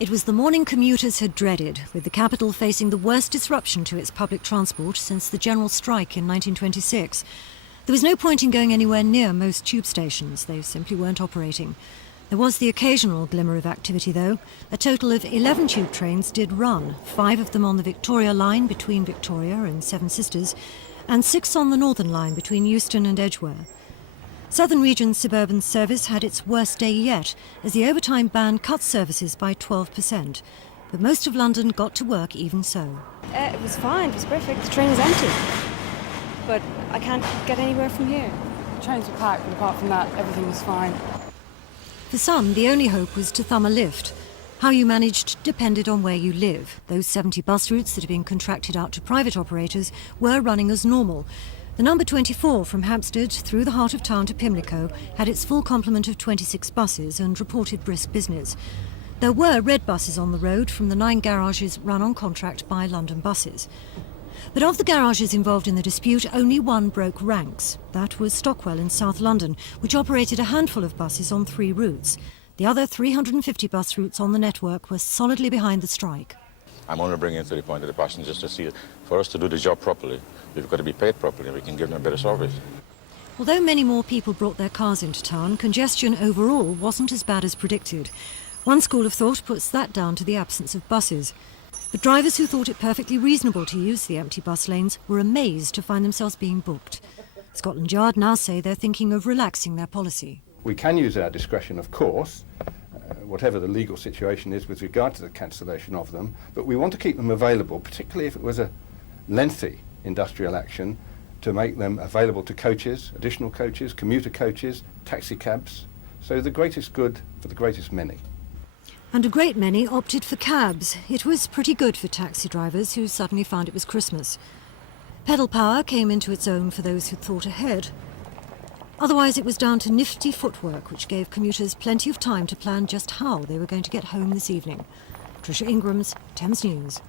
It was the morning commuters had dreaded, with the capital facing the worst disruption to its public transport since the general strike in 1926. There was no point in going anywhere near most tube stations. They simply weren't operating. There was the occasional glimmer of activity, though. A total of 11 tube trains did run, 5 of them on the Victoria line between Victoria and Seven Sisters, and 6 on the Northern line between Euston and Edgware. Southern Region's suburban service had its worst day yet, as the overtime ban cut services by 12%. But most of London got to work even so. It was fine, it was perfect. The train was empty. But I can't get anywhere from here. The trains were packed, but apart from that, everything was fine. For some, the only hope was to thumb a lift. How you managed depended on where you live. Those 70 bus routes that had been contracted out to private operators were running as normal. The number 24 from Hampstead through the heart of town to Pimlico had its full complement of 26 buses and reported brisk business. There were red buses on the road from the 9 garages run on contract by London Buses. But of the garages involved in the dispute, only one broke ranks. That was Stockwell in South London, which operated a handful of buses on 3 routes. The other 350 bus routes on the network were solidly behind the strike. I'm only bringing it to the point of the passengers to see it. For us to do the job properly, we've got to be paid properly and we can give them a better service. Although many more people brought their cars into town, congestion overall wasn't as bad as predicted. One school of thought puts that down to the absence of buses. But drivers who thought it perfectly reasonable to use the empty bus lanes were amazed to find themselves being booked. Scotland Yard now say they're thinking of relaxing their policy. We can use our discretion, of course, whatever the legal situation is with regard to the cancellation of them, but we want to keep them available, particularly if it was a lengthy industrial action, to make them available to coaches, additional coaches, commuter coaches, taxi cabs, so the greatest good for the greatest many. And a great many opted for cabs. It was pretty good for taxi drivers who suddenly found it was Christmas. Pedal power came into its own for those who'd thought ahead. Otherwise, it was down to nifty footwork, which gave commuters plenty of time to plan just how they were going to get home this evening. Tricia Ingram's Thames News.